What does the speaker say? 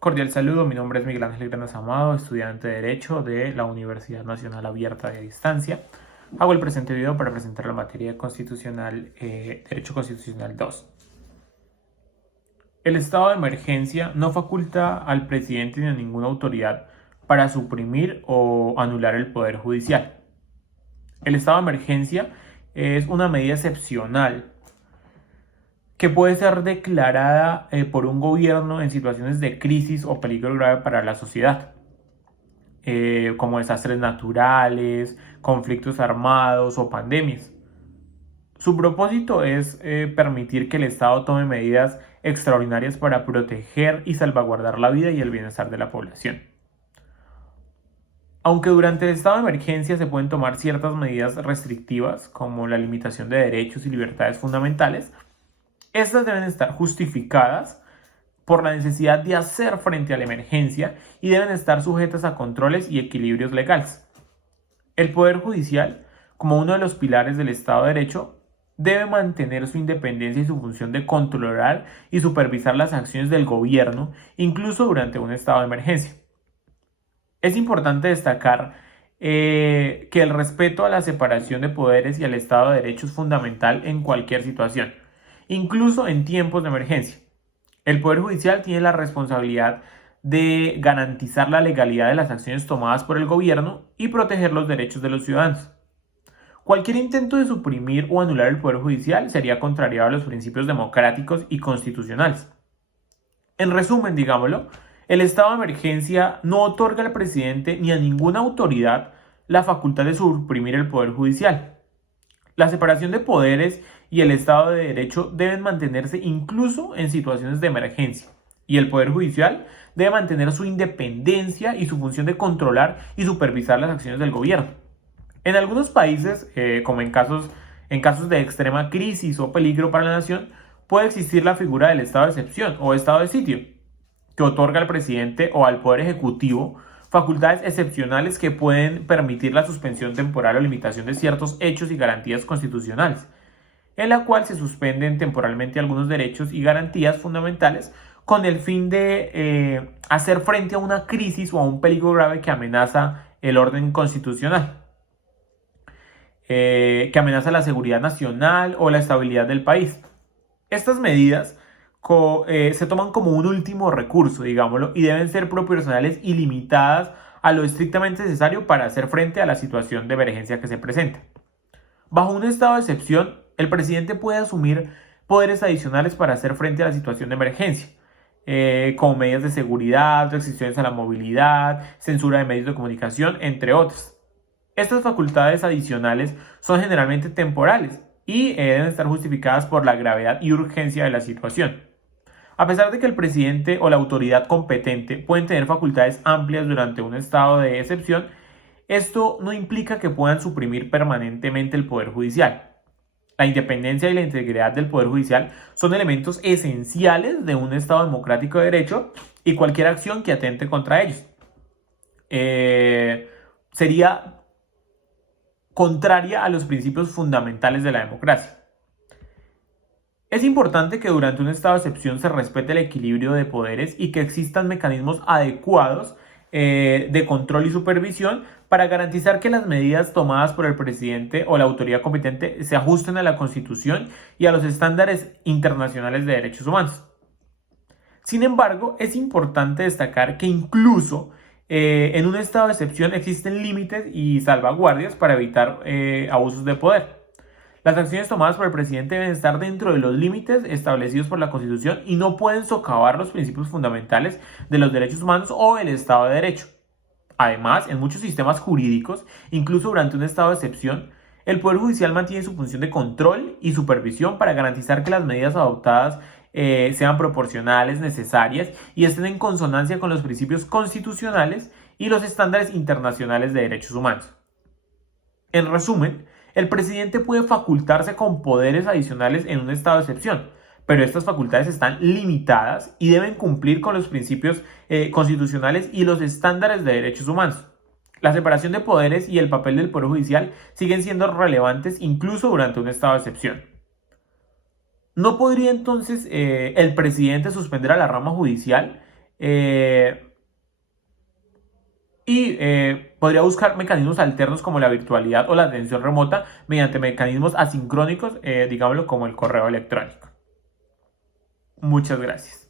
Cordial saludo, mi nombre es Miguel Ángel Granas Amado, estudiante de Derecho de la Universidad Nacional Abierta de Distancia. Hago el presente video para presentar la materia constitucional, Derecho Constitucional 2. El estado de emergencia no faculta al presidente ni a ninguna autoridad para suprimir o anular el poder judicial. El estado de emergencia es una medida excepcional que puede ser declarada por un gobierno en situaciones de crisis o peligro grave para la sociedad, como desastres naturales, conflictos armados o pandemias. Su propósito es permitir que el Estado tome medidas extraordinarias para proteger y salvaguardar la vida y el bienestar de la población. Aunque durante el estado de emergencia se pueden tomar ciertas medidas restrictivas, como la limitación de derechos y libertades fundamentales, estas deben estar justificadas por la necesidad de hacer frente a la emergencia y deben estar sujetas a controles y equilibrios legales. El Poder Judicial, como uno de los pilares del Estado de Derecho, debe mantener su independencia y su función de controlar y supervisar las acciones del gobierno, incluso durante un estado de emergencia. Es importante destacar que el respeto a la separación de poderes y al Estado de Derecho es fundamental en cualquier situación, incluso en tiempos de emergencia. El Poder Judicial tiene la responsabilidad de garantizar la legalidad de las acciones tomadas por el gobierno y proteger los derechos de los ciudadanos. Cualquier intento de suprimir o anular el Poder Judicial sería contrario a los principios democráticos y constitucionales. En resumen, digámoslo, el estado de emergencia no otorga al presidente ni a ninguna autoridad la facultad de suprimir el Poder Judicial. La separación de poderes y el Estado de Derecho deben mantenerse incluso en situaciones de emergencia, y el Poder Judicial debe mantener su independencia y su función de controlar y supervisar las acciones del gobierno. En algunos países, como en casos de extrema crisis o peligro para la nación, puede existir la figura del estado de excepción o estado de sitio, que otorga al presidente o al Poder Ejecutivo facultades excepcionales que pueden permitir la suspensión temporal o limitación de ciertos hechos y garantías constitucionales, en la cual se suspenden temporalmente algunos derechos y garantías fundamentales con el fin de hacer frente a una crisis o a un peligro grave que amenaza el orden constitucional, que amenaza la seguridad nacional o la estabilidad del país. Estas medidas se toman como un último recurso, digámoslo, y deben ser proporcionales y limitadas a lo estrictamente necesario para hacer frente a la situación de emergencia que se presenta. Bajo un estado de excepción, el presidente puede asumir poderes adicionales para hacer frente a la situación de emergencia, como medidas de seguridad, restricciones a la movilidad, censura de medios de comunicación, entre otras. Estas facultades adicionales son generalmente temporales y deben estar justificadas por la gravedad y urgencia de la situación. A pesar de que el presidente o la autoridad competente pueden tener facultades amplias durante un estado de excepción, esto no implica que puedan suprimir permanentemente el Poder Judicial. La independencia y la integridad del Poder Judicial son elementos esenciales de un Estado democrático de derecho y cualquier acción que atente contra ellos sería contraria a los principios fundamentales de la democracia. Es importante que durante un estado de excepción se respete el equilibrio de poderes y que existan mecanismos adecuados de control y supervisión para garantizar que las medidas tomadas por el presidente o la autoridad competente se ajusten a la Constitución y a los estándares internacionales de derechos humanos. Sin embargo, es importante destacar que incluso en un estado de excepción existen límites y salvaguardias para evitar abusos de poder. Las acciones tomadas por el presidente deben estar dentro de los límites establecidos por la Constitución y no pueden socavar los principios fundamentales de los derechos humanos o el Estado de Derecho. Además, en muchos sistemas jurídicos, incluso durante un estado de excepción, el Poder Judicial mantiene su función de control y supervisión para garantizar que las medidas adoptadas sean proporcionales, necesarias y estén en consonancia con los principios constitucionales y los estándares internacionales de derechos humanos. En resumen, el presidente puede facultarse con poderes adicionales en un estado de excepción, pero estas facultades están limitadas y deben cumplir con los principios constitucionales y los estándares de derechos humanos. La separación de poderes y el papel del Poder Judicial siguen siendo relevantes incluso durante un estado de excepción. ¿No podría entonces el presidente suspender a la rama judicial Podría buscar mecanismos alternos como la virtualidad o la atención remota mediante mecanismos asincrónicos, digámoslo como el correo electrónico. Muchas gracias.